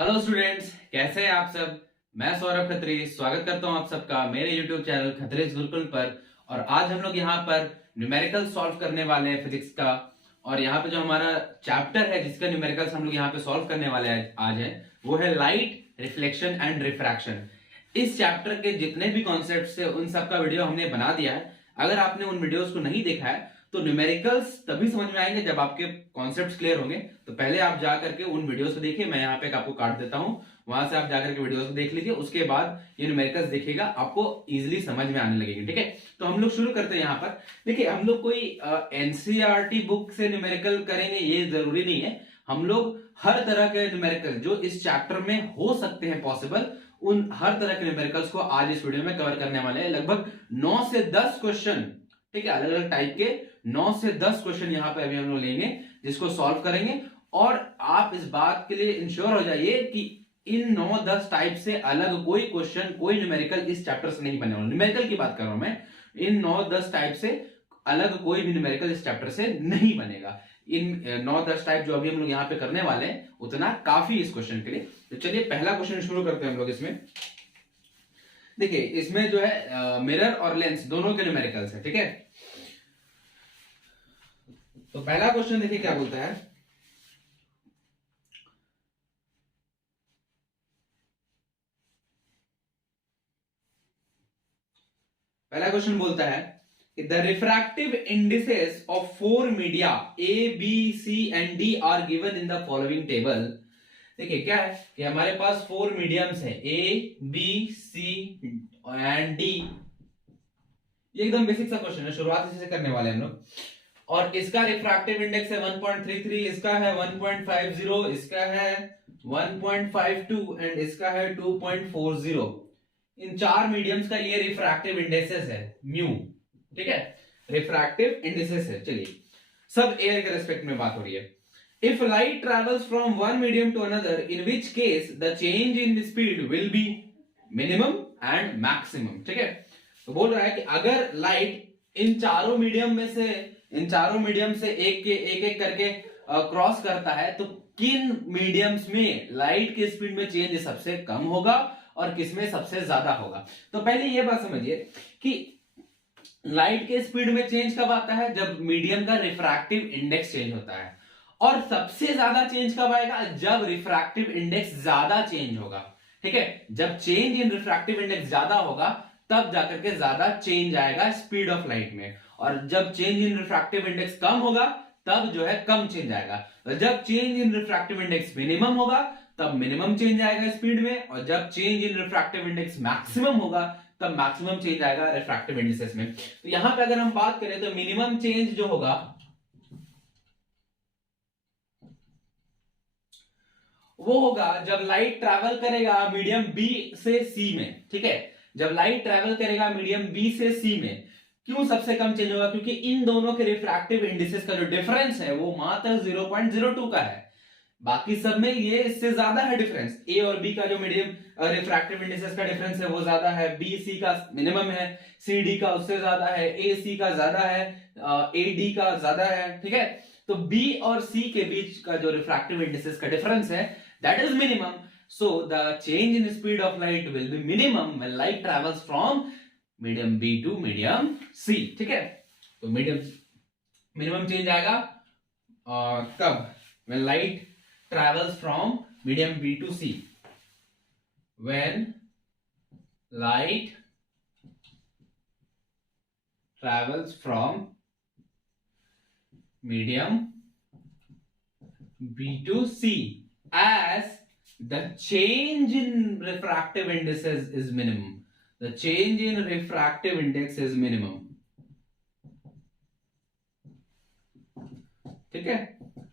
Hello students, कैसे हैं आप सब। मैं सौरभ खत्री स्वागत करता हूं आप सबका मेरे यूट्यूब चैनल खत्रीज गुरुकुल पर। और आज हम लोग यहाँ पर न्यूमेरिकल सॉल्व करने वाले हैं फिजिक्स का। और यहाँ पे जो हमारा चैप्टर है जिसका न्यूमेरिकल्स हम लोग यहाँ पे सॉल्व करने वाले हैं आज है वो है लाइट रिफ्लेक्शन एंड रिफ्रैक्शन। इस चैप्टर के जितने भी कॉन्सेप्ट्स थे उन सब का वीडियो हमने बना दिया है। अगर आपने उन वीडियोस को नहीं देखा है तो न्यूमेरिकल्स तभी समझ में आएंगे जब आपके कॉन्सेप्ट्स क्लियर होंगे। तो पहले आप जा करके उन वीडियोस को देखिए, मैं यहाँ पे आपको कार्ड देता हूं, वहां से आप जाकर के वीडियोस को देख लीजिए। उसके बाद ये न्यूमेरिकल्स देखिएगा, आपको इजीली समझ में आने लगेगी। ठीक है, तो हम लोग शुरू करते हैं। यहाँ पर देखिए, हम लोग कोई एनसीईआरटी बुक से न्यूमेरिकल करेंगे ये जरूरी नहीं है। हम लोग हर तरह के न्यूमेरिकल जो इस चैप्टर में हो सकते हैं पॉसिबल, उन हर तरह के न्यूमेरिकल्स को आज इस वीडियो में कवर करने वाले हैं। लगभग 9 से 10 क्वेश्चन, ठीक है, अलग अलग टाइप के 9 से 10 क्वेश्चन यहाँ पे अभी हम लोग लेंगे जिसको सॉल्व करेंगे। और आप इस बात के लिए इंश्योर हो जाइए कि इन 9-10 टाइप से अलग कोई क्वेश्चन, कोई न्यूमेरिकल इस चैप्टर से नहीं बने वाला। न्यूमेरिकल की बात कर रहा हूं मैं, इन 9-10 टाइप से अलग कोई भी न्यूमेरिकल इस चैप्टर से नहीं बनेगा। इन 9-10 टाइप जो अभी हम लोग यहाँ पे करने वाले हैं उतना काफी इस क्वेश्चन के लिए। तो चलिए पहला क्वेश्चन शुरू करते हैं हम लोग। इसमें देखिए, इसमें जो है मिरर और लेंस दोनों के न्यूमेरिकल्स है। ठीक है, तो पहला क्वेश्चन देखिए क्या बोलता है। पहला क्वेश्चन बोलता है कि the refractive indices of 4 media A B C and D are given in the following table. देखिए क्या है कि हमारे पास 4 मीडियम्स है A B C and D. ये एकदम बेसिक सा क्वेश्चन है, शुरुआत इसी से करने वाले हैं हम लोग। और इसका रिफ्रैक्टिव इंडेक्स है 1.33, इसका है 1.50, इसका है 1.52 एंड इसका है 2.40। इन 4 मीडियम्स का ये रिफ्रैक्टिव इंडेक्सेस है म्यू। ठीक है, रिफ्रैक्टिव इंडेक्सेस है। चलिए, सब एयर के रेस्पेक्ट में बात हो रही है। If light travels from one medium to another in which case the change in speed will be minimum and maximum. ठीक है, तो बोल रहा है कि अगर लाइट इन चारों मीडियम से एक एक करके क्रॉस करता है तो किन मीडियम्स में लाइट के स्पीड में चेंज सबसे कम होगा और किसमें सबसे ज्यादा होगा। तो पहले यह बात समझिए कि लाइट के स्पीड में चेंज कब आता है, जब मीडियम का रिफ्रैक्टिव इंडेक्स चेंज होता है। और सबसे ज्यादा चेंज कब आएगा, जब रिफ्रैक्टिव इंडेक्स ज्यादा चेंज होगा। ठीक है, जब चेंज इन रिफ्रैक्टिव इंडेक्स ज्यादा होगा तब जाकर के ज्यादा चेंज आएगा स्पीड ऑफ लाइट में। और जब चेंज इन रिफ्रैक्टिव इंडेक्स कम होगा तब जो है कम चेंज आएगा। और जब change in refractive index minimum होगा तब मिनिमम चेंज आएगा स्पीड में। और जब change in refractive index maximum होगा तब मैक्सिमम चेंज आएगा रिफ्रैक्टिव इंडिसेस में। तो यहां पे अगर हम बात करें तो मिनिमम चेंज जो होगा वो होगा जब लाइट ट्रैवल करेगा मीडियम बी से सी में। ठीक है, जब लाइट ट्रैवल करेगा मीडियम बी से सी में। क्यों सबसे कम चेंज होगा, क्योंकि इन दोनों के रिफ्रैक्टिव इंडिसेस का जो डिफरेंस है वो मात्र 0.02 का है। बाकी सब में ये इससे ज्यादा है डिफरेंस। ए और बी का जो मीडियम रिफ्रैक्टिव इंडिसेस का डिफरेंस है वो ज्यादा है, बी सी का मिनिमम है, सी डी का उससे ज्यादा है, ए सी का ज्यादा है, ए डी का ज्यादा है। ठीक है, तो बी और सी के बीच का जो रिफ्रैक्टिव इंडिसेस का डिफरेंस है that is minimum. So the change in speed of light will be minimum when light travels from medium B to medium C. ठीक है, तो मिनिमम चेंज आएगा कब, when light travels from medium B to C. When light travels from medium B to C as the change in refractive indices is minimum. The change in refractive index is minimum. ठीक है,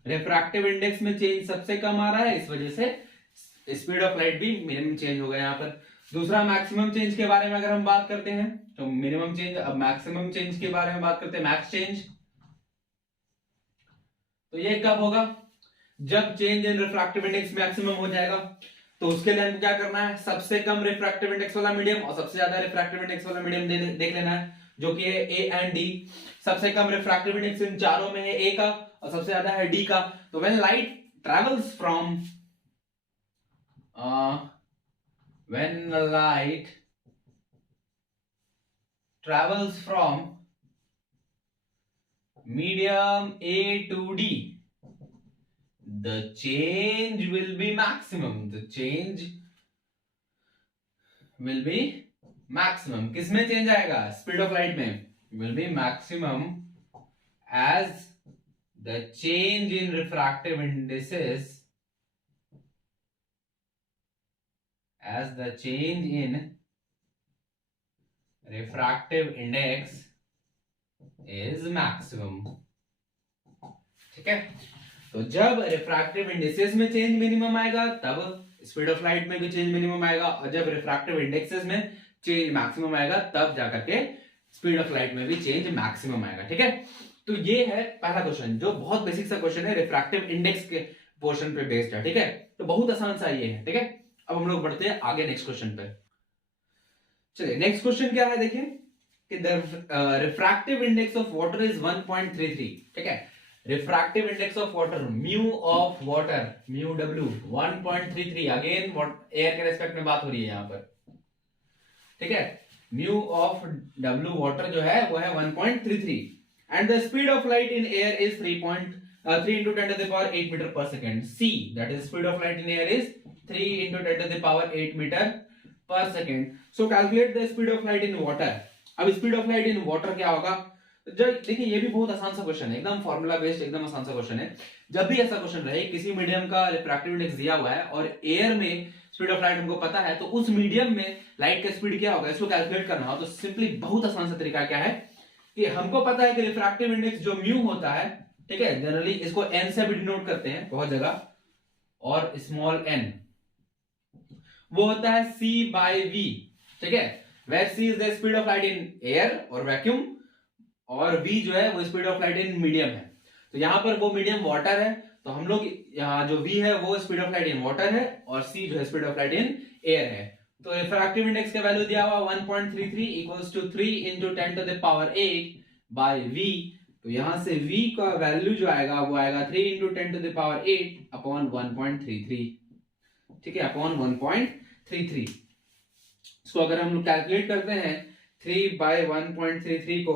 refractive index में change सबसे कम आ रहा है, इस वजह से speed of light भी मिनिमम चेंज होगा यहाँ पर। दूसरा, मैक्सिमम चेंज के बारे में अगर हम बात करते हैं तो मिनिमम चेंज, अब मैक्सिमम चेंज के बारे में बात करते हैं, मैक्स चेंज। तो ये कब होगा, जब change in refractive index maximum हो जाएगा। तो उसके लिए हमको क्या करना है, सबसे कम रिफ्रैक्टिव इंडेक्स वाला मीडियम और सबसे ज्यादा रिफ्रैक्टिव इंडेक्स वाला मीडियम देख लेना है, जो कि है ए एंड डी। सबसे कम रिफ्रैक्टिव इंडेक्स इन चारों में है ए का और सबसे ज्यादा है डी का। तो when light travels from when light travels from medium A to D, the change will be maximum. The change will be maximum. किसमें चेंज आएगा? स्पीड ऑफ लाइट में. Will be maximum as the change in refractive indices, as the change in refractive index is maximum. ठीक है, तो जब refractive indices में change minimum आएगा तब स्पीड ऑफ लाइट में भी चेंज मिनिमम आएगा, और जब रिफ्रैक्टिव इंडेक्सेस में चेंज मैक्सिमम आएगा तब जाकर के स्पीड ऑफ लाइट में भी चेंज मैक्सिमम आएगा. ठीक है, तो ये है पहला क्वेश्चन जो बहुत बेसिक सा क्वेश्चन है, रिफ्रैक्टिव इंडेक्स के पोर्शन पे बेस्ड है. ठीक है, तो बहुत आसान सा ये है. ठीक है, अब हम लोग बढ़ते हैं आगे नेक्स्ट क्वेश्चन पे. चलिए नेक्स्ट क्वेश्चन क्या है, देखिए कि the refractive index of water is 1.33. ठीक है, refractive index of water, mu of water, mu W 1.33. Again air के रेस्पेक्ट में बात हो रही है यहाँ पर. ठीक है, म्यू ऑफ डब्ल्यू वाटर जो है वो है 1.33 and the speed of light in air is 3 into 10 to the power 8 meter per second. C, that is speed of light in air is 3 into 10 to the power 8 meter per second. So calculate the speed of light in water. अब speed of light in water क्या होगा? जब देखिए ये भी बहुत आसान सा क्वेश्चन है, एकदम फॉर्मूला बेस्ड, एकदम आसान सा क्वेश्चन है. जब भी ऐसा क्वेश्चन रहे, किसी मीडियम का रिफ्रैक्टिव इंडेक्स दिया हुआ है और एयर में स्पीड ऑफ लाइट हमको पता है, तो उस मीडियम में लाइट का स्पीड क्या होगा इसको कैलकुलेट करना हो, तो सिंपली बहुत आसान सा तरीका क्या है कि हमको पता है कि रिफ्रैक्टिव इंडेक्स जो म्यू होता है, ठीक है, जनरली इसको n से भी डिनोट करते हैं बहुत जगह, और स्मॉल n वो होता है c by v. ठीक है, where c is the speed of light in air और वैक्यूम, और v जो है वो speed of light in medium है. तो यहां पर वो मीडियम वाटर है, तो हम लोग यहाँ जो v है वो speed of light in water है, और c जो है speed of light in air है. तो रिफ्रैक्टिव इंडेक्स का वैल्यू दिया हुआ 1.33 equals to 3 into 10 to the power 8 by v. तो यहां से v का वैल्यू जो आएगा वो आएगा 3 into 10 to the power 8 upon 1.33. ठीक है, अपॉन 1.33. इसको अगर हम लोग कैलकुलेट करते हैं 3 by 1.33 को,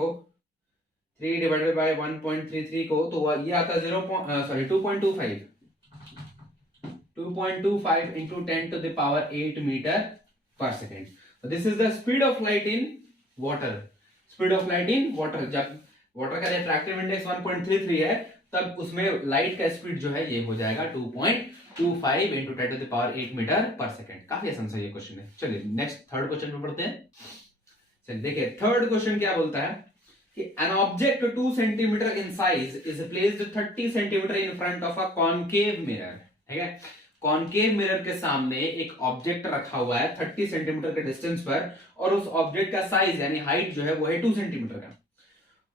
3 डिवाइडेड बाय 1.33 को, तो ये आता है 2.25 into 10 to the power 8 meter per second. So this is the speed of light in water. Speed of light in water. जब वाटर का रिफ्रैक्टिव इंडेक्स 1.33 है तब उसमें लाइट का स्पीड जो है ये हो जाएगा 2.25 into 10 to the power 8 metre पर सेकंड. काफी आसान सा ये क्वेश्चन है. चलिए नेक्स्ट थर्ड क्वेश्चन पे बढ़ते हैं. चलिए देखिए थर्ड क्वेश्चन क्या बोलता है कि an object 2 centimeter in size is placed 30 centimeter in front of a concave mirror. ठीक है, कॉनकेव मिरर के सामने एक ऑब्जेक्ट रखा हुआ है 30 सेंटीमीटर के डिस्टेंस पर, और उस ऑब्जेक्ट का साइज यानी हाइट जो है वो है 2 सेंटीमीटर का,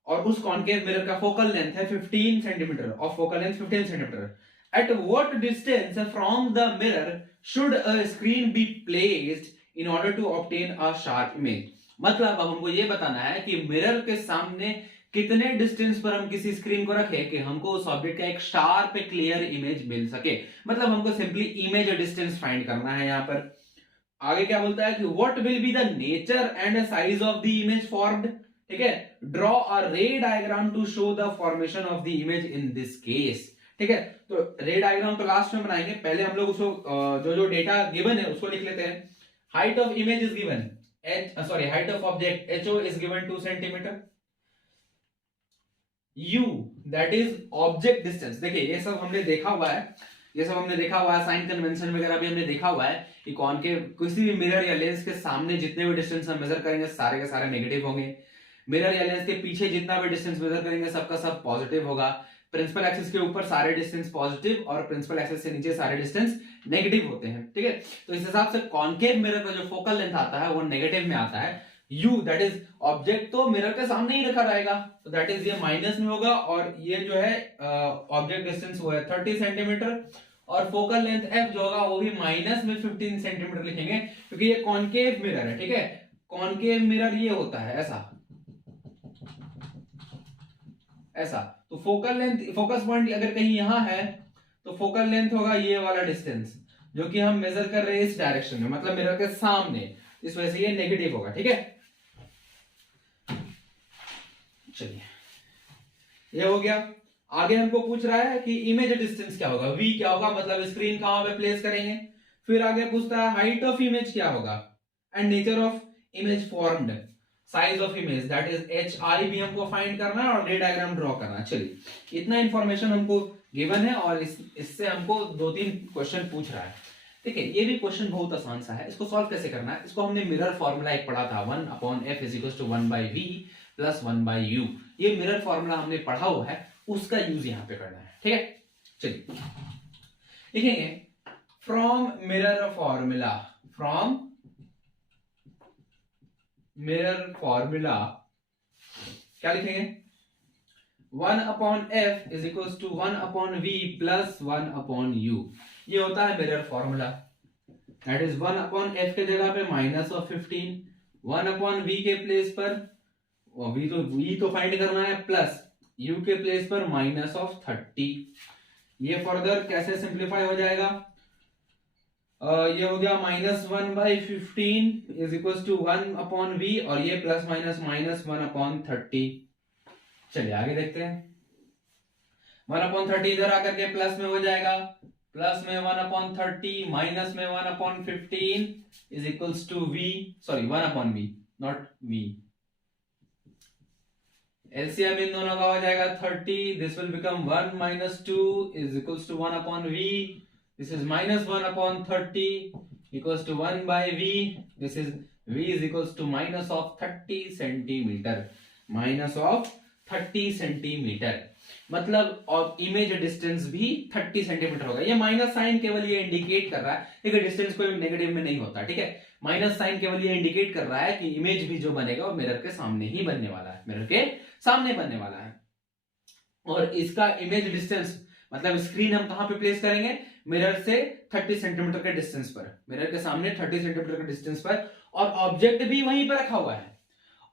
और उस कॉनकेव मिरर का फोकल लेंथ है 15 सेंटीमीटर, और focal length 15 centimetre. At what distance from the mirror should a screen be placed in order to obtain a sharp image. मतलब अब हमको ये बताना है कि मिरर के सामने कितने डिस्टेंस पर हम किसी स्क्रीन को रखें कि हमको उस ऑब्जेक्ट का एक शार्प क्लियर इमेज मिल सके. मतलब हमको सिंपली इमेज डिस्टेंस फाइंड करना है. यहां पर आगे क्या बोलता है कि what will be the nature and size of the image formed. ठीक है, draw a ray diagram to show the formation of the image in this case. ठीक है, तो रे डायग्राम तो लास्ट में बनाएंगे, पहले हम लोग उसको जो डेटा गिवन है उसको लिख लेते हैं. Height of image is given height of object HO is given 2 centimeter. U that is object distance. देखिए ये सब हमने देखा हुआ है, साइन कन्वेंशन वगैरह भी हमने देखा हुआ है कि कॉनकेव किसी भी मिरर या लेंस के सामने जितने भी डिस्टेंस हम मेजर करेंगे सारे के सारे नेगेटिव होंगे. मिरर या लेंस के पीछे जितना भी डिस्टेंस मेजर करेंगे सबका सब पॉजिटिव होगा. प्रिंसिपल एक्सिस के ऊपर सारे डिस्टेंस पॉजिटिव और प्रिंसिपल एक्सिस से नीचे सारे डिस्टेंस नेगेटिव होते हैं. ठीक है, तो इस हिसाब से कॉनकेव मिरर का जो फोकल लेंथ आता है वो नेगेटिव में आता है. U दैट इज ऑब्जेक्ट तो मिरर के सामने ही रखा रहेगा, तो दैट इज ये माइनस में होगा, और ये जो है ऑब्जेक्ट डिस्टेंस वो है 30 सेंटीमीटर, और फोकल लेंथ F जो होगा वो भी माइनस में 15 सेंटीमीटर लिखेंगे क्योंकि ये कॉनकेव मिरर है. ठीक है, कॉनकेव मिरर ये होता है ऐसा. तो फोकल लेंथ, फोकस पॉइंट अगर कहीं यहां है तो फोकल लेंथ होगा ये वाला डिस्टेंस जो कि हम मेजर कर रहे हैं इस डायरेक्शन में, मतलब मिरर के सामने, इस वजह से ये नेगेटिव होगा। ठीक है, चलिए ये हो गया। आगे हमको पूछ रहा है कि इमेज डिस्टेंस क्या होगा, v क्या होगा, मतलब स्क्रीन कहां पे प्लेस करेंगे। फिर आगे पूछता है हाइट ऑफ इमेज क्या होगा and nature of image formed, size of image that is HI भी हमको फाइंड करना है और रे डायग्राम ड्रॉ करना है। चलिए इतना इंफॉर्मेशन हमको गिवन है और इससे हमको 2-3 क्वेश्चन पूछ रहा है। ठीक है, ये भी क्वेश्चन बहुत आसान सा है। इसको सॉल्व कैसे करना है, इसको हमने मिरर फॉर्मूला एक पढ़ा था, 1/f = 1/v + 1/u। ये मिरर फॉर्मूला हमने पढ़ा हुआ है, उसका यूज यहां पे करना है। ठीक है, चलिए लिखेंगे from mirror formula, from mirror formula क्या लिखेंगे, 1/f = 1/v + 1/u। ये होता है mirror formula, that is 1/f के जगह पे -15, 1/v के प्लेस पर v तो फाइंड करना है, प्लस u के प्लेस पर -30। ये फर्दर कैसे सिंप्लीफाई हो जाएगा, ये हो गया -1/15 = 1/v और ये ±-1/30। चलिए आगे देखते हैं। 1/30 इधर आकर के प्लस में हो जाएगा, प्लस में 1/30 माइनस में 1/15 = v, sorry 1/v not v। LCM इन दोनों का हो जाएगा 30, this will become 1 - 2 = 1/v, this is -1/30 = 1/v, this is v -30 centimetre, -30 centimetre, मतलब और इमेज डिस्टेंस भी 30 सेंटीमीटर होगा। ये माइनस साइन केवल ये इंडिकेट कर रहा है, देखिए डिस्टेंस कोई नेगेटिव में नहीं होता। ठीक है, माइनस साइन केवल ये इंडिकेट कर रहा है कि इमेज भी जो बनेगा वो मिरर के सामने ही बनने वाला है, मिरर के सामने बनने वाला है। और इसका इमेज डिस्टेंस मतलब स्क्रीन हम कहां पे प्लेस करेंगे, मिरर से 30 सेंटीमीटर के डिस्टेंस पर, मिरर के सामने 30 सेंटीमीटर के डिस्टेंस पर, और ऑब्जेक्ट भी वहीं पर रखा हुआ है।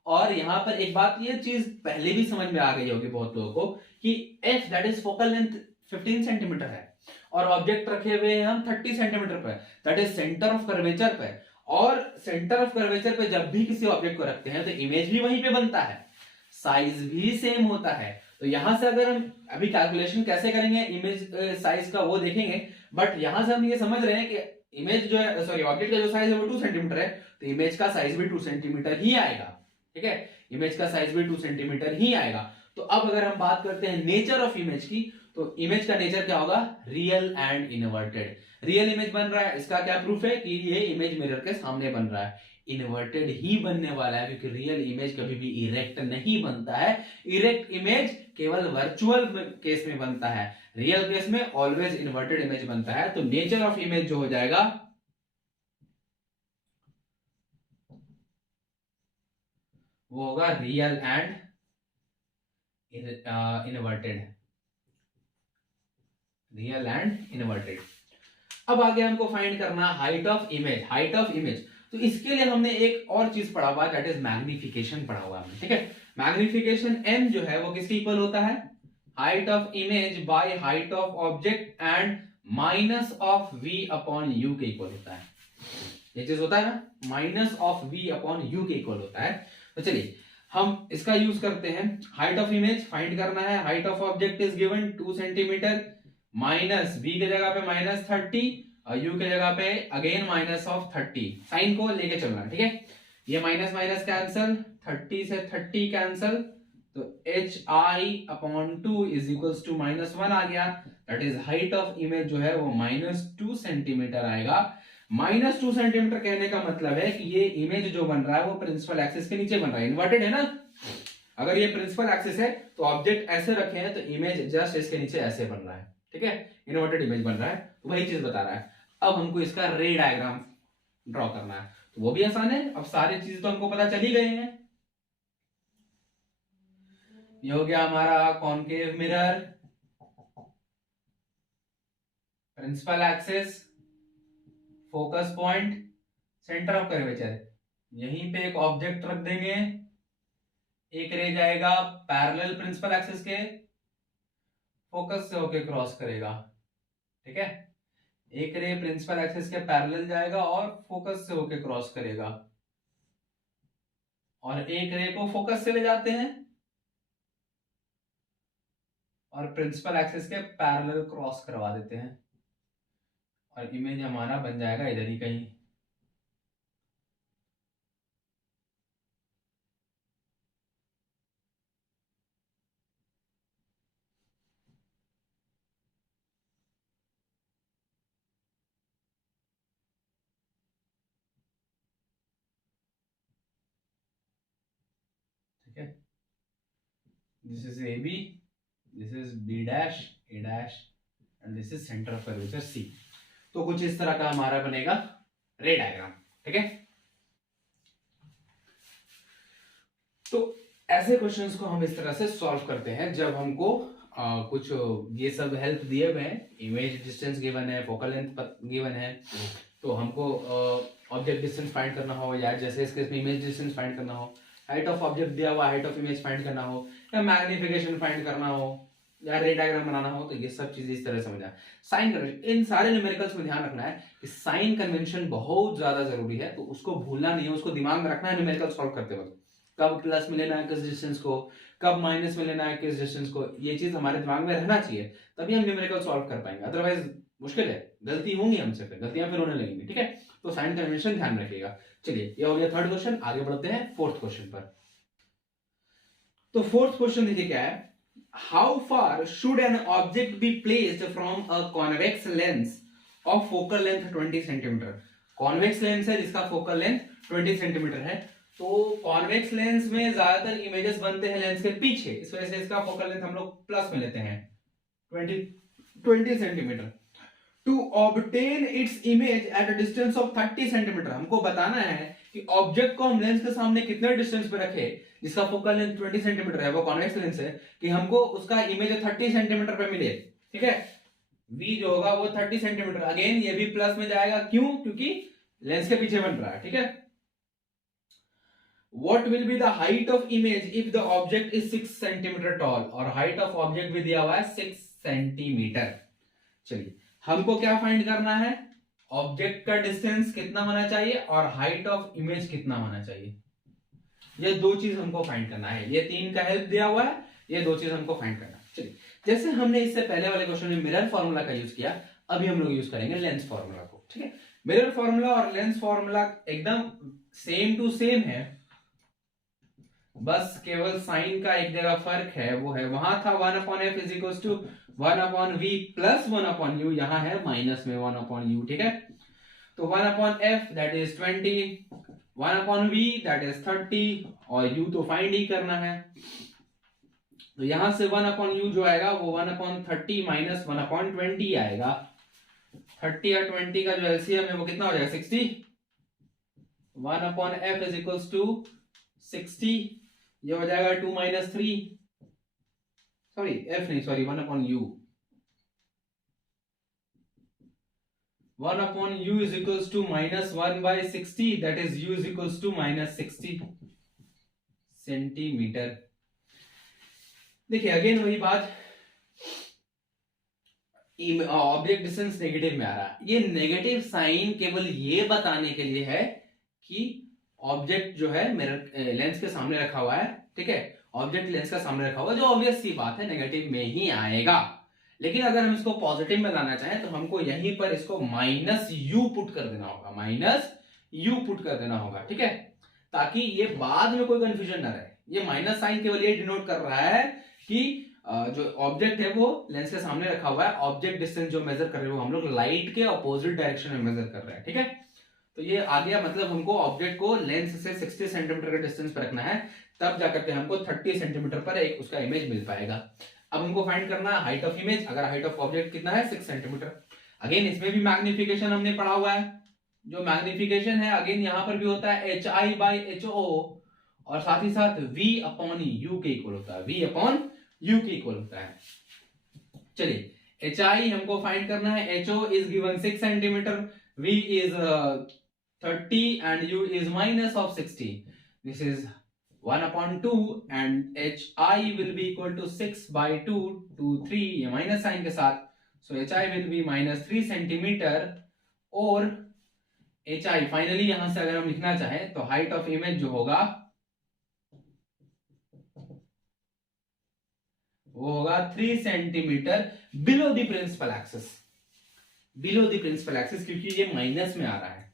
और यहां पर एक बात, ये चीज पहले भी समझ में आ गई होगी बहुत लोगों को कि f that is focal length 15 centimetre है और ऑब्जेक्ट रखे हुए हैं हम 30 सेंटीमीटर पर, that is centre of curvature पे। और सेंटर ऑफ कर्वेचर पे जब भी किसी ऑब्जेक्ट को रखते हैं तो इमेज भी वहीं पे बनता है, साइज भी सेम होता है। तो यहां से अगर हम अभी कैलकुलेशन कैसे करेंगे इमेज साइज का वो देखेंगे, बट यहां से हम ये समझ रहे हैं कि इमेज जो है, सॉरी ऑब्जेक्ट का जो साइज है वो 2 सेंटीमीटर है, तो इमेज का साइज भी 2 सेंटीमीटर ही आएगा। ठीक है, इमेज का साइज भी 2 सेंटीमीटर ही आएगा। तो अब अगर हम बात करते हैं नेचर ऑफ इमेज की, तो इमेज का नेचर क्या होगा, real and inverted. Real image बन रहा है, इसका क्या प्रूफ है कि ये इमेज मिरर के सामने बन रहा है। इनवर्टेड ही बनने वाला है क्योंकि रियल इमेज कभी भी इरेक्ट नहीं बनता है, इरेक्ट इमेज केवल वर्चुअल केस में बनता है, रियल केस में ऑलवेज इन्वर्टेड इमेज बनता है। तो नेचर ऑफ इमेज जो हो जाएगा वो होगा real and inverted, real and inverted. अब आगे हमको फाइंड करना height of image, height of image. तो इसके लिए हमने एक और चीज पढ़ा हुआ है, दैट इज मैग्निफिकेशन पढ़ा हुआ है। ठीक है, मैग्निफिकेशन m जो है वो किसके इक्वल होता है, height of image by height of object and -v/u के इक्वल होता है। ये चीज होता है ना, -v/u के इक्वल होता है। तो चलिए हम इसका यूज करते हैं, हाइट ऑफ इमेज फाइंड करना है, height of object is given 2 centimetre, minus v के जगह पे -30 और u के जगह पे अगेन -30, साइन को लेके चलना। ठीक है, ये माइनस माइनस कैंसल, 30 से 30 कैंसल, तो HI/2 = -1 आ गया, that is height of image जो है वो -2 सेंटीमीटर आएगा। -2 सेंटीमीटर कहने का मतलब है कि ये इमेज जो बन रहा है वो प्रिंसिपल एक्सिस के नीचे बन रहा है, इन्वर्टेड है ना। अगर ये प्रिंसिपल एक्सिस है तो ऑब्जेक्ट ऐसे रखे हैं तो इमेज जस्ट इसके नीचे ऐसे बन रहा है। ठीक है, इन्वर्टेड इमेज बन रहा है, तो वही चीज बता रहा है। अब हमको इसका रे डायग्राम ड्रॉ करना है, तो वो भी आसान है। अब सारी चीज तो हमको पता चल ही गए हैं। ये हो गया हमारा concave mirror, principal axis, focus point, centre of curvature. यहीं पे एक ऑब्जेक्ट रख देंगे, एक रे जाएगा पैरेलल प्रिंसिपल एक्सिस के, फोकस से होके क्रॉस करेगा। ठीक है, एक रे प्रिंसिपल एक्सिस के पैरेलल जाएगा और फोकस से होके क्रॉस करेगा, और एक रे को फोकस से ले जाते हैं और प्रिंसिपल एक्सिस के पैरेलल क्रॉस करवा देते हैं, और इमेज हमारा बन जाएगा इधर ही कहीं। ठीक है, this is A B, this is B dash, A dash, and this is centre of curvature C. तो कुछ इस तरह का हमारा बनेगा रे डायग्राम। ठीक है, तो ऐसे क्वेश्चंस को हम इस तरह से सॉल्व करते हैं जब हमको कुछ ये सब हेल्प दिए हुए हैं, इमेज डिस्टेंस गिवन है, फोकल लेंथ गिवन है, तो हमको ऑब्जेक्ट डिस्टेंस फाइंड करना हो, या जैसे इस केस में इमेज डिस्टेंस फाइंड करना हो, हाइट ऑफ ऑब्जेक्ट दिया हुआ, हाइट ऑफ इमेज फाइंड करना हो, या मैग्निफिकेशन फाइंड करना हो, या रे डायग्राम बनाना हो, तो ये सब चीजें इस तरह समझना है। साइन कन्वेंशन, इन सारे न्यूमेरिकल्स में ध्यान रखना है कि साइन कन्वेंशन बहुत ज्यादा जरूरी है, तो उसको भूलना नहीं है, उसको दिमाग में रखना है न्यूमेरिकल सॉल्व करते वक्त। कब प्लस में लेना है किस डिस्टेंस को, कब माइनस में लेना है किस डिस्टेंस को, ये चीज हमारे दिमाग में रहना चाहिए, तभी हम न्यूमेरिकल सॉल्व कर पाएंगे, अदरवाइज मुश्किल है, गलती होंगी हमसे, फिर गलतियां फिर होने लगेंगी। ठीक है, तो साइन कन्वेंशन ध्यान रखिएगा। चलिए, ये हो गया थर्ड क्वेश्चन, आगे बढ़ते हैं फोर्थ क्वेश्चन पर। तो फोर्थ क्वेश्चन देखिए क्या है, how far should an object be placed from a convex lens of focal length 20 centimetre. Convex lens है जिसका फोकल लेंथ 20 सेंटीमीटर है, तो कॉन्वेक्स लेंस में ज्यादातर इमेजेस बनते हैं लेंस के पीछे, इस वजह से इसका फोकल लेंथ हम लोग प्लस में लेते हैं 20 centimetre. To obtain its image at a distance of 30 centimetre, हमको बताना है कि ऑब्जेक्ट को हम लेंस के सामने कितने डिस्टेंस पे रखे जिसका फोकल लेंथ 20 सेंटीमीटर है, वो कॉन्वेक्स लेंस है, कि हमको उसका इमेज 30 सेंटीमीटर पे मिले। ठीक है, v जो होगा वो 30 सेंटीमीटर, अगेन ये भी प्लस में जाएगा, क्यों, क्योंकि लेंस के पीछे बन रहा है। ठीक है, what will be the height of image if the object is 6 centimetre toll, और हाइट ऑफ ऑब्जेक्ट भी दिया हुआ है 6 सेंटीमीटर। चलिए, हमको क्या फाइंड करना है, ऑब्जेक्ट का डिस्टेंस कितना होना चाहिए और हाइट ऑफ इमेज कितना होना चाहिए, ये दो चीज हमको फाइंड करना है। ये तीन का हेल्प दिया हुआ है, ये दो चीज हमको फाइंड करना है। चलिए, जैसे हमने इससे पहले वाले क्वेश्चन में मिरर फॉर्मूला का यूज किया, अभी हम लोग यूज करेंगे लेंस फॉर्मूला को। ठीक है, मिरर फॉर्मूला और लेंस फॉर्मूला एकदम सेम टू सेम है, बस केवल साइन का एक जगह फर्क है, वो है वहां था 1/f is equal to 1/v plus 1/u, यहां है माइनस में 1/u। ठीक है, तो 1/f that is 20, 1/v that is 30, और u तो फाइंड ही करना है, तो यहां से 1/u जो आएगा वो 1/30 माइनस 1/20 आएगा। 30 और 20 का जो एलसीएम है वो कितना हो जाएगा, 60। 1/f इज इक्वल टू 60, ये हो जाएगा 2 माइनस 3, सॉरी f नहीं, sorry 1/u, 1/u is equals to minus 1/60, that is u is equals to minus 60 centimetre. देखिए अगेन वही बात, ऑब्जेक्ट डिस्टेंस नेगेटिव में आ रहा है, ये नेगेटिव साइन केवल ये बताने के लिए है कि ऑब्जेक्ट जो है मिरर लेंस के सामने रखा हुआ है। ठीक है, ऑब्जेक्ट लेंस का सामने रखा हुआ है, जो ऑब्वियस सी बात है नेगेटिव में ही आएगा, लेकिन अगर हम इसको पॉजिटिव में लाना चाहें तो हमको यहीं पर इसको माइनस यू पुट कर देना होगा, माइनस यू पुट कर देना होगा। ठीक है, ताकि ये बाद में कोई कंफ्यूजन ना रहे। ये माइनस साइन केवल ये डिनोट कर रहा है कि जो ऑब्जेक्ट है वो लेंस के सामने रखा हुआ है, ऑब्जेक्ट डिस्टेंस जो मेजर कर रहे हो हम लोग लाइट के अपोजिट डायरेक्शन में मेजर कर रहे हैं। ठीक है, तो ये आ गया, मतलब हमको ऑब्जेक्ट को लेंस से 60 सेंटीमीटर का डिस्टेंस पर रखना है, तब जाकर के हमको 30 सेंटीमीटर पर एक उसका इमेज मिल पाएगा। अब हमको फाइंड करना है हाइट ऑफ इमेज, अगर हाइट ऑफ ऑब्जेक्ट कितना है 6 सेंटीमीटर। अगेन इसमें भी मैग्निफिकेशन हमने पढ़ा हुआ है, जो मैग्निफिकेशन है अगेन यहां पर भी होता है HI/HO, और साथ ही साथ V/U के इक्वल होता है, V/U के इक्वल होता है। चलिए HI हमको फाइंड करना है, HO is given 6 centimetre, V is 30 and U is minus of 60. This is 1/2 and HI will be equal to 6/2 to 3, ये माइनस साइन के साथ, So HI will be -3 centimetre और HI फाइनली यहां से अगर हम लिखना चाहें तो हाइट ऑफ इमेज जो होगा वो होगा 3 centimetre below the principal axis, below the principal axis, क्योंकि ये माइनस में आ रहा है।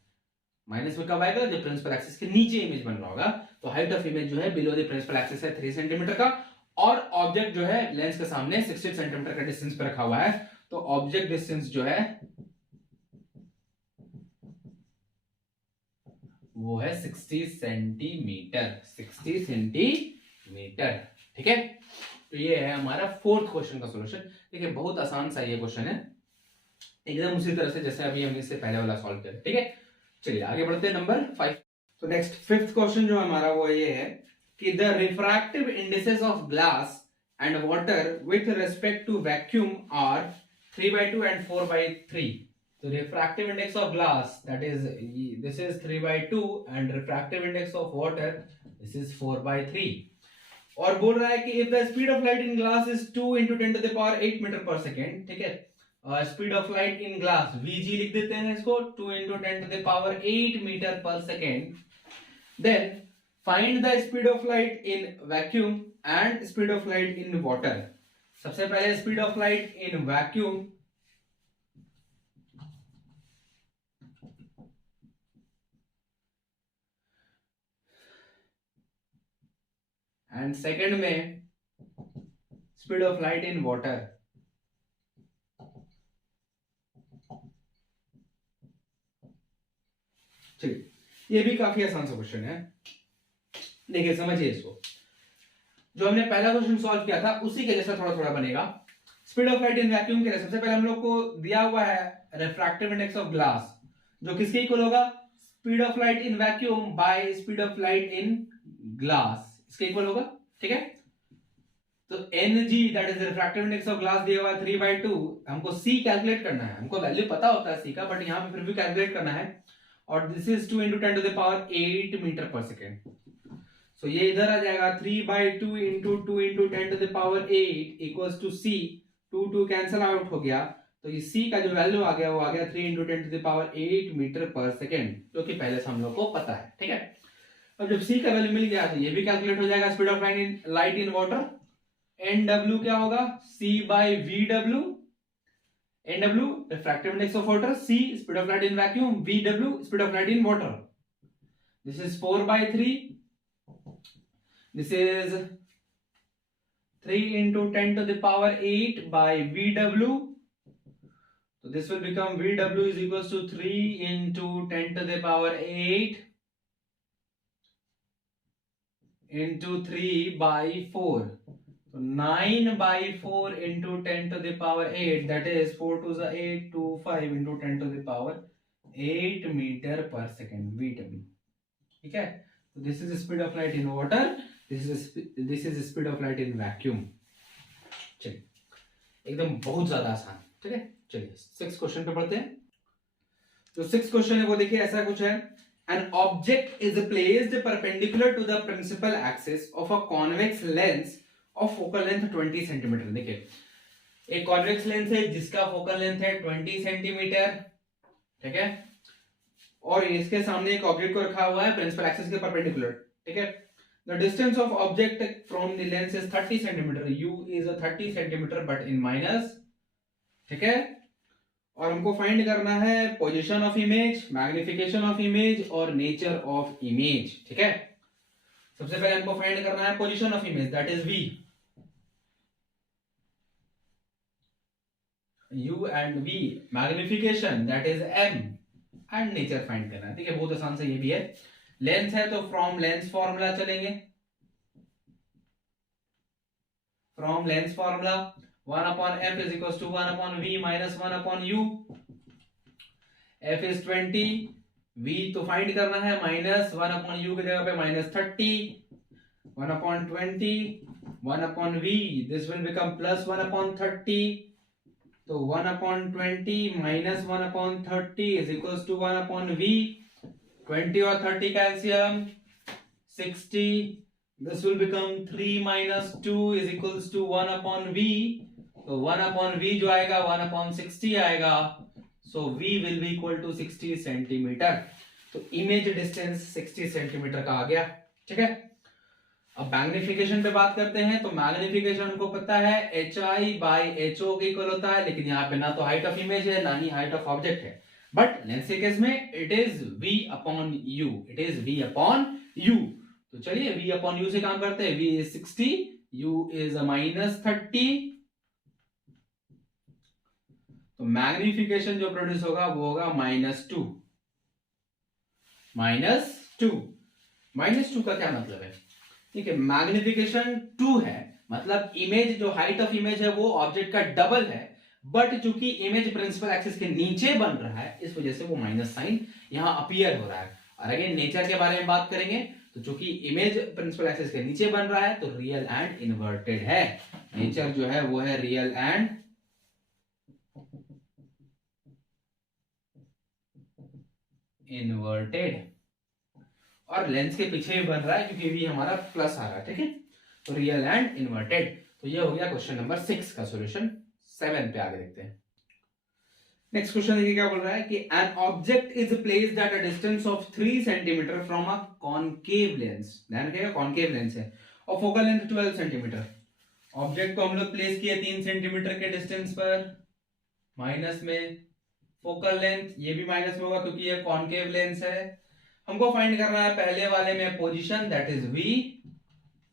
माइनस में कब आएगा? जब प्रिंसिपल एक्सिस के नीचे इमेज बन रहा होगा। तो हाइट ऑफ इमेज जो है बिलो द प्रिंसिपल एक्सिस है 3 सेंटीमीटर का, और ऑब्जेक्ट जो है लेंस के सामने 60 सेंटीमीटर का डिस्टेंस पे रखा हुआ है। तो ऑब्जेक्ट डिस्टेंस जो है वो है 60 सेंटीमीटर, 60 सेंटीमीटर। ठीक है, तो ये है हमारा फोर्थ क्वेश्चन का सॉल्यूशन। देखिए बहुत आसान सा ये क्वेश्चन है, एकदम उसी तरह से जैसे अभी हमने इससे पहले वाला सॉल्व किया। ठीक है, चलिए आगे बढ़ते हैं नंबर 5। तो नेक्स्ट फिफ्थ क्वेश्चन जो हमारा वो ये है कि the refractive indices of glass and water with respect to vacuum are 3/2 and 4/3. The refractive index of glass, that is this is 3/2, and refractive index of water this is 4/3. और बोल रहा है कि if the speed of light in glass is 2 into 10 to the power 8 meter per second, ठीक है, speed of light in glass Vg लिख देते हैं इसको, 2 into 10 to the power 8 meter per second. Then find the speed of light in vacuum and speed of light in water. सबसे पहले speed of light in vacuum, and second में speed of light in water. चलिए, ये भी काफी आसान सा question है, देखिए समझिए इसको। जो हमने पहला क्वेश्चन सॉल्व किया था उसी के जैसा थोड़ा थोड़ा बनेगा। Speed of light in vacuum के लिए सबसे पहले हम लोग को दिया हुआ है रिफ्रैक्टिव इंडेक्स ऑफ ग्लास, जो किसके इक्वल होगा? Speed of light in vacuum by speed of light in glass, इसके इक्वल होगा। ठीक है, तो Ng that is refractive index of glass दिया हुआ 3/2, हमको C कैलकुलेट करना है, हमको वैल्यू पता होता है C का, बट यहां पे फिर भी कैलकुलेट करना है। और this is 2 into 10 to the power 8 metre पर सेकेंड। सो ये इधर आ जाएगा 3/2 into 2 into 10 to the power 8 equals to C, 2 cancel out हो गया, तो ये C का जो वैल्यू आ गया वो आ गया 3 into 10 to the power 8 metre पर सेकेंड, जो कि पहले से हम लोग को पता है। ठीक है, अब जब C का वैल्यू मिल गया तो ये भी कैलकुलेट हो जाएगा। Speed of light in water, NW क्या होगा? C by VW, NW refractive index of water, C speed of light in vacuum, VW speed of light in water. This is 4/3, this is 3 into 10 to the power 8 by VW. So this will become VW is equals to 3 into 10 to the power 8 into 3 by 4. So 9/4 into 10 to the power 8, that is 4 to the 8 to 5 into 10 to the power 8 meter per second VW. ठीक है, so this is the speed of light in water, this is speed of light in vacuum. चलिए, एकदम बहुत ज्यादा आसान। ठीक है, चलिए 6 क्वेश्चन पे पढ़ते हैं। जो 6 क्वेश्चन है वो देखिए ऐसा कुछ है। An object is placed perpendicular to the principal axis of a convex lens of focal length 20 centimetre. देखिए एक कॉन्वेक्स लेंस है जिसका फोकल लेंथ है 20 सेंटीमीटर। ठीक है, और इसके सामने एक ऑब्जेक्ट को रखा हुआ है प्रिंसिपल एक्सिस के परपेंडिकुलर। ठीक है, the distance of object from the lens is 30 centimetre, u is 30 centimetre but in minus. ठीक है, और हमको फाइंड करना है position of image, magnification of image और नेचर ऑफ इमेज। ठीक है, सबसे पहले हमको फाइंड करना है position of image, that is V, U and V, magnification that is M, and nature find करना है। ठीक है, बहुत आसान से ये भी है। लेंस है तो फ्रॉम लेंस फॉर्मूला चलेंगे, from lens formula 1/f is equals to 1/v minus 1/u. f is 20, v तो फाइंड करना है माइनस 1/u की जगह पे -30, 1/20, 1/v, this will become plus 1/30, तो 1/20 minus 1/30 is equals to 1/v, 20 और 30 calcium 60, this will become 3 minus 2 is equals to 1/v, तो 1/v जो आएगा 1/60 आएगा, so v will be equal to 60 centimetre. तो इमेज डिस्टेंस 60 सेंटीमीटर का आ गया। ठीक है, अब मैग्निफिकेशन पे बात करते हैं। तो मैग्निफिकेशन हमको पता है HI बाय HO के इक्वल होता है, लेकिन यहाँ पे ना तो हाइट ऑफ इमेज है ना ही हाइट ऑफ ऑब्जेक्ट है, बट लेंस के केस में it is V upon U, it is V upon U। तो चलिए V अपॉन U से काम करते हैं। V is 60, U is -30। तो मैग्निफिकेशन जो प्रोड्यूस होगा वो होगा -2। -2 का क्या मतलब है? ठीक है, मैग्निफिकेशन 2 है, मतलब इमेज जो हाइट ऑफ इमेज है वो ऑब्जेक्ट का डबल है, बट चूंकि इमेज प्रिंसिपल एक्सिस के नीचे बन रहा है इस वजह से वो माइनस साइन यहां अपीयर हो रहा है। और अगेन नेचर के बारे में बात करेंगे तो चूंकि इमेज प्रिंसिपल एक्सिस के नीचे बन रहा है तो रियल एंड इन्वर्टेड है। नेचर जो है वो है रियल एंड इन्वर्टेड, और लेंस के पीछे भी बन रहा है क्योंकि भी हमारा प्लस आ रहा है। ठीक है, तो रियल एंड इन्वर्टेड। तो ये हो गया क्वेश्चन नंबर 6 का सॉल्यूशन। 7 पे आगे देखते हैं। नेक्स्ट क्वेश्चन देखिए क्या बोल रहा है कि an object is placed at a distance of 3 centimetre from a concave lens, ध्यान रखिएगा कॉनकेव लेंस है, और फोकल लेंथ 12 सेंटीमीटर। ऑब्जेक्ट को हम लोग प्लेस किए 3 सेंटीमीटर के डिस्टेंस पर, माइनस में फोकल लेंथ ये भी माइनस में होगा क्योंकि ये कॉनकेव लेंस है। हमको फाइंड करना है पहले वाले में position that is V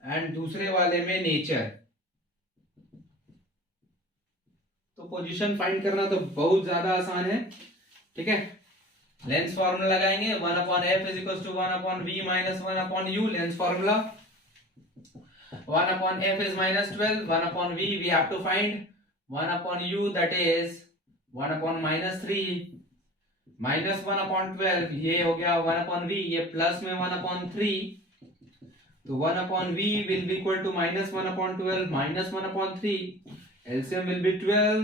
and दूसरे वाले में नेचर। तो पोजीशन फाइंड करना तो बहुत ज्यादा आसान है। ठीक है, लेंस फार्मूला लगाएंगे 1/f is equal to 1/v minus 1/u। Lens formula 1/f is -12, 1/v we have to find 1/u that is 1/-3 minus 1/12, ये हो गया 1/v, ये प्लस में 1/3, तो 1/v will be equal to -1/12 minus 1/3, LCM will be 12,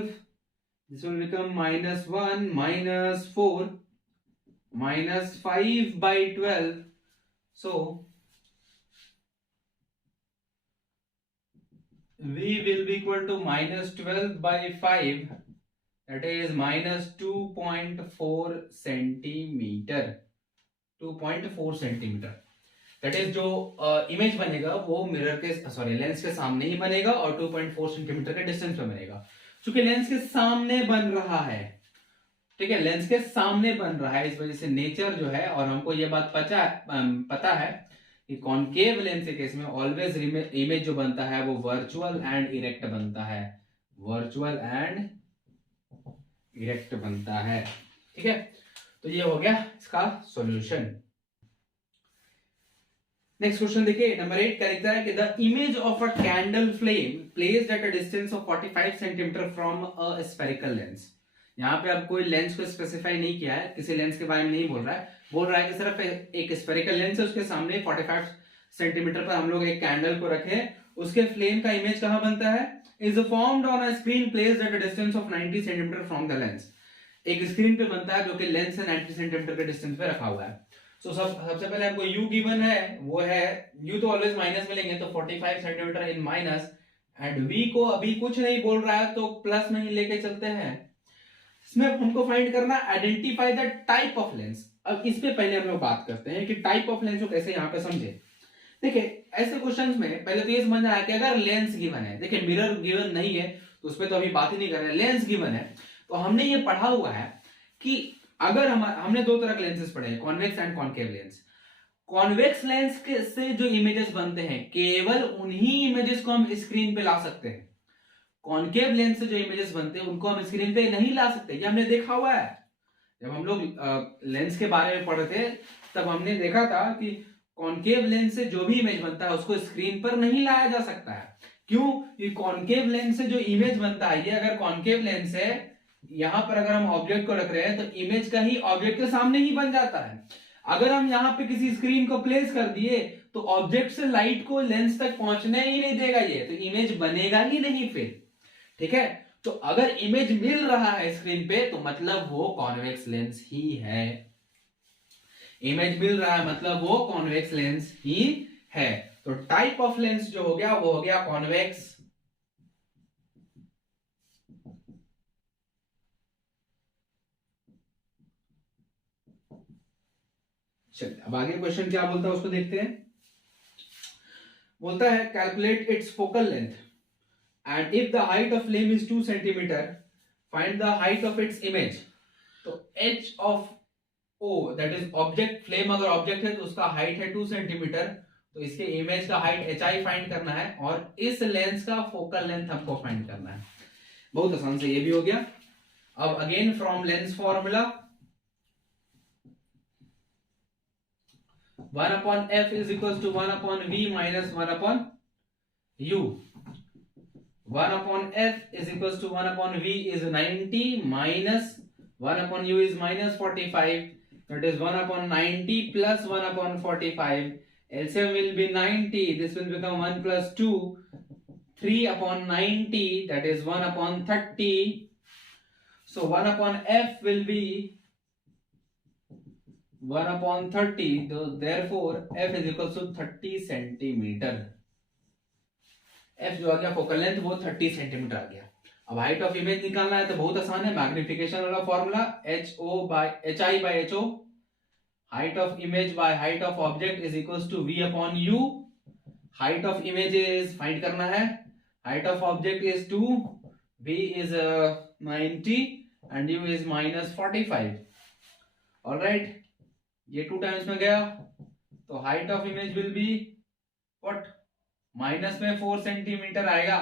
this will become -1 minus 4 minus 5 by 12, so v will be equal to -12 by 5, that is -2.4 centimetre, 2.4 centimetre. That is जो image बनेगा वो mirror के sorry lens के सामने ही बनेगा और 2.4 centimetre के distance पे बनेगा। क्योंकि लेंस के सामने बन रहा है, ठीक है, लेंस के सामने बन रहा है, इस वजह से नेचर जो है, और हमको ये बात पता है कि कॉनकेव लेंस के केस में ऑलवेज इमेज जो बनता है वो वर्चुअल एंड इरेक्ट बनता है, वर्चुअल एंड इरेक्ट बनता है। ठीक है, तो ये हो गया इसका सॉल्यूशन। नेक्स्ट क्वेश्चन देखिए नंबर 8 का लिखता है कि the image of a candle flame placed at a distance of 45 centimetre from a spherical lens. यहाँ पे अब कोई लेंस को स्पेसिफाई नहीं किया है, किसी लेंस के बारे में नहीं बोल रहा है, बोल रहा है कि सिर्फ एक स्फेरिकल लेंस है, उसके सामने 45 सेंटीमीटर पर हम लोग एक कैंडल को रखे, उसके फ्लेम का इमेज कहां बनता है, is formed on a screen placed at a distance of 90 centimetre from the lens. एक स्क्रीन पे बनता है जो कि लेंस से 90 सेंटीमीटर के डिस्टेंस पे रखा हुआ है। तो सबसे पहले हमको u गिवन है, वो है u तो ऑलवेज माइनस में लेंगे, तो 45 centimetre in minus, and v को अभी कुछ नहीं बोल रहा है तो प्लस में ही लेके चलते हैं। इसमें हमको फाइंड करना identify the type of lens. अब इस पे पहले हम लोग बात करते हैं कि टाइप ऑफ लेंस को कैसे यहाँ पे समझे। देखिए ऐसे क्वेश्चंस में पहले तो ये समझना है कि अगर लेंस गिवन है, देखिए मिरर गिवन नहीं है तो उस पर तो अभी बात ही नहीं कर रहे, लेंस गिवन है तो हमने ये पढ़ा हुआ है कि अगर हमने दो तरह के लेंसेज पढ़े हैं, convex and concave lens. Convex lens के से जो इमेजेस बनते हैं केवल उन्हीं इमेजेस को हम स्क्रीन पे ला सकते हैं, कॉनकेव लेंस से जो इमेजेस बनते हैं उनको हम स्क्रीन पे नहीं ला सकते। ये हमने देखा हुआ है, जब हम लोग लेंस के बारे में पढ़े थे तब हमने देखा था कि कॉनकेव लेंस से जो भी इमेज बनता है उसको स्क्रीन पर नहीं लाया जा सकता है। क्यों? ये कॉनकेव लेंस से जो इमेज बनता है, ये अगर कॉनकेव लेंस है, यहां पर अगर हम ऑब्जेक्ट को रख रहे हैं तो इमेज का ही ऑब्जेक्ट के सामने ही बन जाता है। अगर हम यहां पे किसी स्क्रीन को प्लेस कर दिए तो ऑब्जेक्ट से लाइट को लेंस तक पहुंचने ही नहीं देगा, ये तो इमेज बनेगा ही नहीं फिर। ठीक है, तो अगर इमेज मिल रहा है स्क्रीन पे तो मतलब वो कॉन्वेक्स लेंस ही है, इमेज मिल रहा है मतलब वो कॉन्वेक्स लेंस ही है। तो टाइप ऑफ लेंस जो हो गया वो हो गया कॉन्वेक्स चलिए अब आगे क्वेश्चन क्या बोलता है उसको देखते हैं। बोलता है calculate its focal length and if the height of flame is 2 centimetre find the height of its image. तो H of O that is object, flame अगर ऑब्जेक्ट है तो उसका हाइट है 2 सेंटीमीटर, तो इसके इमेज का हाइट एच आई फाइंड करना है और इस लेंस का फोकल लेंथ हमको फाइंड करना है। बहुत आसान से ये भी हो गया। अब again from lens formula 1/f is equals to 1/v minus 1/u. 1/f is equals to 1/v is 90 minus 1/u is minus 45. That is 1/90 plus 1/45. LCM will be 90. This will become 1 plus 2. 3/90 that is 1/30. So 1/f will be 1/30. Therefore f is equals to 30 centimetre. f जो आ गया focal length वो 30 centimetre आ गया। अब height of image निकालना है तो बहुत आसान है, मैग्निफिकेशन वाला formula HI by HO, height of image by height of object is equals to V/U। Height of image is find करना है, height of object is 2, V is 90 and U is minus 45। Alright, ये 2 times में गया तो height of image will be what, minus में 4 centimetre आएगा।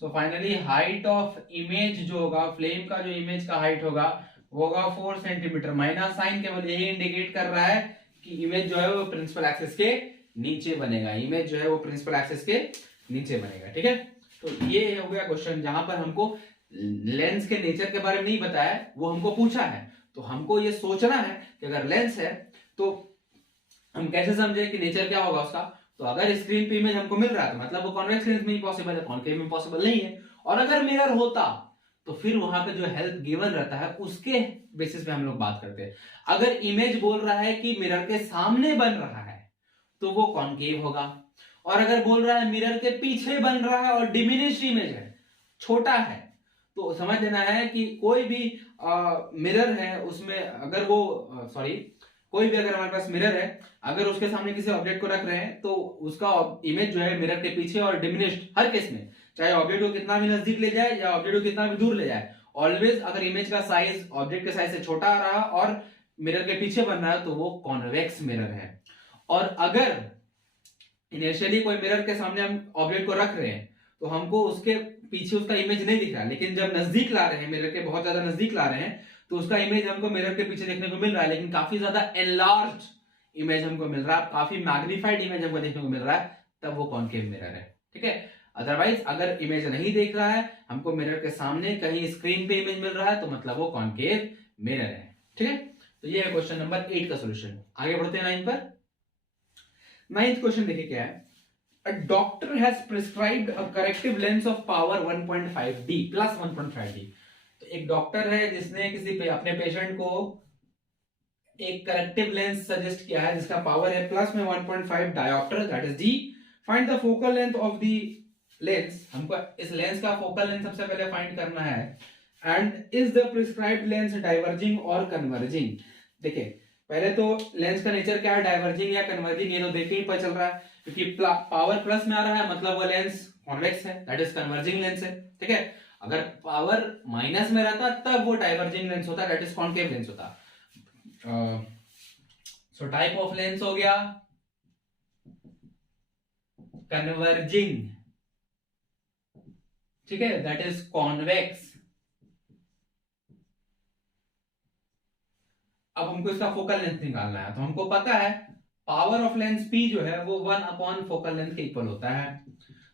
So finally height of image जो होगा, फ्लेम का जो इमेज का हाइट होगा वो होगा 4 सेंटीमीटर। माइनस साइन केवल यही इंडिकेट कर रहा है कि इमेज जो है वो प्रिंसिपल एक्सिस के नीचे बनेगा, इमेज जो है वो प्रिंसिपल एक्सिस के नीचे बनेगा। ठीक है, तो ये हो गया क्वेश्चन जहां पर हमको लेंस के नेचर के बारे में नहीं बताया, वो हमको पूछा है। तो हमको ये सोचना है कि अगर लेंस है तो हम कैसे समझे कि नेचर क्या होगा उसका। तो अगर स्क्रीन पे इमेज हमको मिल रहा है तो मतलब वो कॉन्वेक्स लेंस में ही पॉसिबल है, कॉनकेव में पॉसिबल नहीं है। और अगर मिरर होता तो फिर वहां पे जो हेल्प गिवन रहता है उसके बेसिस पे हम लोग बात करते हैं। अगर इमेज बोल रहा है कि मिरर के सामने बन रहा है तो वो कॉनकेव होगा, और अगर बोल रहा है मिरर के पीछे बन रहा है और डिमिनिश्ड इमेज है, छोटा है, तो समझ लेना है कि कोई भी मिरर है उसमें अगर वो कोई भी अगर हमारे पास मिरर है, अगर उसके सामने किसी ऑब्जेक्ट को रख रहे हैं तो उसका इमेज जो है मिरर के पीछे और डिमिनिश्ड हर केस में, चाहे ऑब्जेक्ट को कितना भी नजदीक ले जाए या ऑब्जेक्ट को कितना भी दूर ले जाए, ऑलवेज अगर इमेज का साइज ऑब्जेक्ट के साइज से छोटा आ रहा और मिरर के पीछे बन रहा है तो वो कॉन्वेक्स मिरर है। और अगर इनिशियली कोई मिरर के सामने हम ऑब्जेक्ट को रख रहे हैं तो हमको उसके पीछे उसका इमेज नहीं दिख रहा है, लेकिन जब नजदीक ला रहे हैं, मिरर के बहुत ज्यादा नजदीक ला रहे हैं तो उसका इमेज हमको मिरर के पीछे देखने को मिल रहा है, लेकिन काफी ज्यादा एनलार्ज इमेज हमको मिल रहा है, काफी मैग्नीफाइड इमेज हमको देखने को मिल रहा है, तब वो कॉनकेव मिरर है। ठीक है, अदरवाइज अगर इमेज नहीं देख रहा है, हमको मिरर के सामने कहीं स्क्रीन पे इमेज मिल रहा है तो मतलब वो कॉनकेव मिरर है। ठीक है, तो ये है क्वेश्चन नंबर 8 का सोल्यूशन। आगे बढ़ते हैं 9 पर। 9th क्वेश्चन देखिए क्या है। A doctor has prescribed a corrective lens of power 1.5D plus 1.5D। तो एक डॉक्टर है जिसने अपने पेशेंट को एक करेक्टिव लेंस सजेस्ट किया है जिसका पावर है प्लस में 1.5 dioptre, that is D। Find the focal length of the lens. हमको इस लेंस का फोकल लेंथ सबसे पहले फाइंड करना है। And is the prescribed lens diverging और कन्वर्जिंग। देखिए पहले तो लेंस का नेचर क्या है, डाइवर्जिंग या कन्वर्जिंग, ये तो देख के ही पता चल रहा है, क्योंकि पावर प्लस में आ रहा है मतलब वो लेंस कॉन्वेक्स है, दैट इज कन्वर्जिंग लेंस है। ठीक है, अगर पावर माइनस में रहता तब वो डाइवर्जिंग लेंस होता, दैट इज कॉन्केव लेंस होता। सो टाइप ऑफ लेंस हो गया कन्वर्जिंग, ठीक है, दैट इज कॉन्वेक्स। अब हमको इसका फोकल लेंथ निकालना है, तो हमको पता है पावर ऑफ लेंस P जो है वो 1 फोकल लेंथ के इक्वल होता है।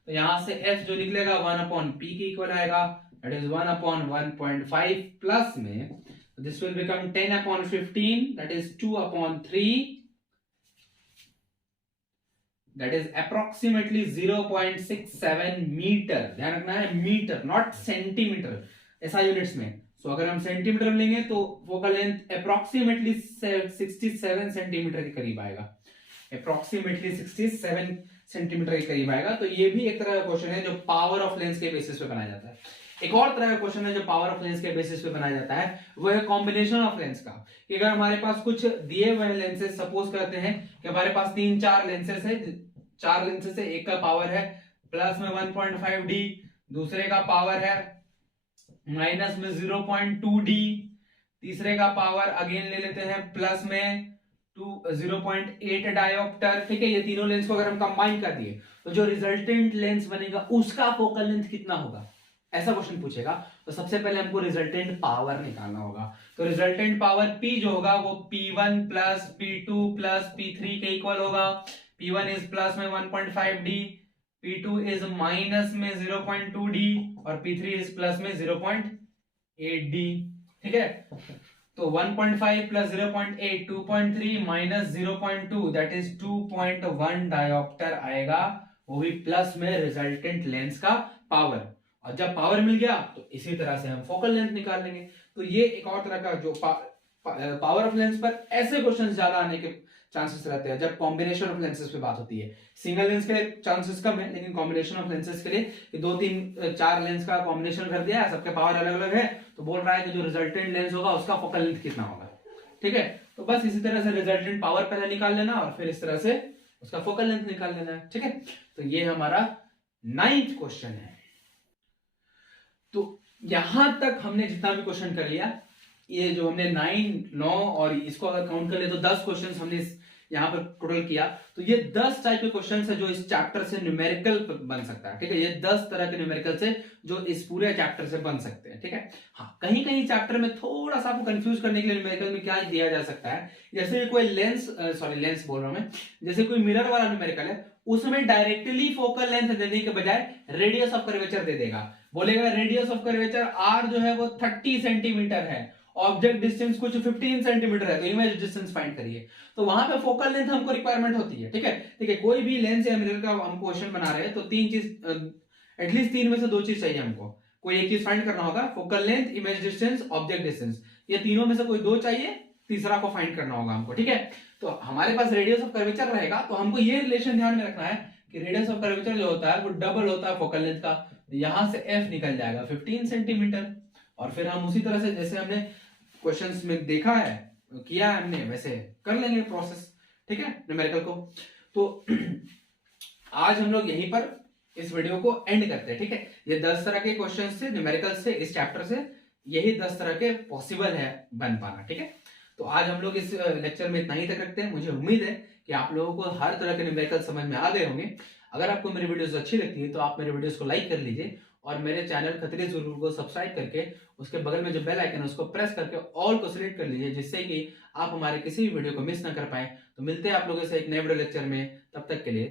तो यहां से F जो निकलेगा 1/P के इक्वल आएगा, दैट इज 1/1.5 प्लस में this will become 10/15, that is 2/3, that is approximately 0.67 metre. ध्यान रखना है मीटर नॉट सेंटीमीटर, ऐसा यूनिट्स में। सो अगर हम सेंटीमीटर में लेंगे तो फोकल लेंथ अप्रोक्सीमेटली 67 सेंटीमीटर के करीब आएगा, अप्रोक्सीमेटली 67 सेंटीमीटर के करीब आएगा। तो ये भी एक तरह का क्वेश्चन है जो पावर ऑफ लेंस के बेसिस पे बनाया जाता है। एक और तरह का क्वेश्चन है जो पावर ऑफ लेंस के बेसिस पे बनाया जाता है, वो है कॉम्बिनेशन ऑफ लेंस का। कि अगर हमारे पास कुछ दिए हुए लेंसेज, सपोज करते हैं कि हमारे पास 3-4 लेंसेज है, 4 लेंसेज से एक का पावर है प्लस में 1.5D, दूसरे का पावर है माइनस में 0.2D, तीसरे का पावर अगेन ले लेते हैं प्लस में 0.8 डायोप्टर। ठीक है, ये तीनों लेंस को अगर हम कंबाइन कर दिए तो जो रिजल्टेंट लेंस बनेगा उसका फोकल लेंथ कितना होगा, ऐसा क्वेश्चन पूछेगा। तो सबसे पहले हमको रिजल्टेंट पावर निकालना होगा। तो रिजल्टेंट पावर P जो होगा वो P1 plus P2 plus P3 के इक्वल होगा। P1 इज प्लस में 1.5D, P2 इज माइनस में 0.2D और P3 इज प्लस में 0.8D। ठीक है, तो 1.5 plus 0.8 2.3 minus 0.2 that is 2.1 dioptre आएगा, वो भी प्लस में रिजल्टेंट लेंस का पावर। और जब पावर मिल गया तो इसी तरह से हम फोकल लेंथ निकाल लेंगे। तो ये एक और तरह का जो पावर ऑफ लेंस पर ऐसे क्वेश्चन ज्यादा आने के चांसेस रहते हैं जब कॉम्बिनेशन ऑफ लेंसेज पे बात होती है। सिंगल लेंस के लिए चांसेस कम है, लेकिन कॉम्बिनेशन ऑफ लेंसेज के लिए 2-3-4 लेंस का कॉम्बिनेशन कर दिया है, सबके पावर अलग अलग है, तो बोल रहा है कि जो रिजल्टेंट लेंस होगा उसका फोकल लेंथ कितना होगा। ठीक है, तो बस इसी तरह से रिजल्टेंट पावर पहले निकाल लेना और फिर इस तरह से उसका फोकल लेंथ निकाल लेना है। ठीक है, तो ये हमारा 9th क्वेश्चन है। तो यहां तक हमने जितना भी क्वेश्चन कर लिया, ये जो हमने 9 और इसको अगर काउंट कर ले तो 10 क्वेश्चन हमने यहाँ पर टोटल किया। तो ये 10 टाइप के क्वेश्चन है जो इस चैप्टर से न्यूमेरिकल बन सकता है। ठीक है, ये 10 तरह के न्यूमेरिकल से जो इस पूरे चैप्टर से बन सकते हैं। ठीक है, हाँ कहीं कहीं चैप्टर में थोड़ा सा आपको कंफ्यूज करने के लिए न्यूमेरिकल में क्या दिया जा सकता है, जैसे कोई लेंस बोल रहा हूं मैं, जैसे कोई मिरर वाला न्यूमेरिकल है, उसमें डायरेक्टली फोकल लेंथ देने के बजाय रेडियस ऑफ कर्वेचर दे देगा। बोलेगा रेडियस ऑफ कर्वेचर आर जो है वो 30 सेंटीमीटर है, ऑब्जेक्ट डिस्टेंस कुछ 15 सेंटीमीटर है, तो इमेज डिस्टेंस फाइंड करिए। तो वहां पे फोकल लेंथ हमको रिक्वायरमेंट होती है। ठीक है, कोई भी लेंस या मिरर का हम क्वेश्चन बना रहे हैं तो 3 चीज, एटलीस्ट 3 में से 2 चीज चाहिए हमको। कोई एक चीज फाइंड करना होगा, focal length, image distance, object distance, ये तीनों में से कोई 2 चाहिए, तीसरा को फाइंड करना होगा हमको। ठीक है, तो हमारे पास रेडियस ऑफ कर्वेचर रहेगा, तो हमको ये रिलेशन ध्यान में रखना है कि रेडियस ऑफ कर्वेचर जो होता है वो डबल होता है फोकल लेंथ का। यहां से f निकल जाएगा 15 सेंटीमीटर, और फिर हम उसी तरह से जैसे हमने क्वेश्चंस में देखा है, किया है हमने, वैसे कर लेंगे प्रोसेस। ठीक है, न्यूमेरिकल को। तो आज हम लोग यहीं पर इस वीडियो को एंड करते हैं। ठीक है, ये 10 तरह के क्वेश्चंस से न्यूमेरिकल से इस चैप्टर से यही 10 तरह के पॉसिबल है बन पाना। ठीक है, तो आज हम लोग इस लेक्चर में इतना ही तक रखते हैं। मुझे उम्मीद है कि आप लोगों को हर तरह के न्यूमेरिकल समझ में आ गए होंगे। अगर आपको मेरी वीडियोस अच्छी लगती है तो आप मेरे वीडियोस को लाइक कर लीजिए और मेरे चैनल खतरे जरूर को सब्सक्राइब करके उसके बगल में जो बेल आइकन है उसको प्रेस करके ऑल को सिलेक्ट कर लीजिए, जिससे कि आप हमारे किसी भी वीडियो को मिस ना कर पाए। तो मिलते हैं आप लोगों से एक नए वीडियो लेक्चर में, तब तक के लिए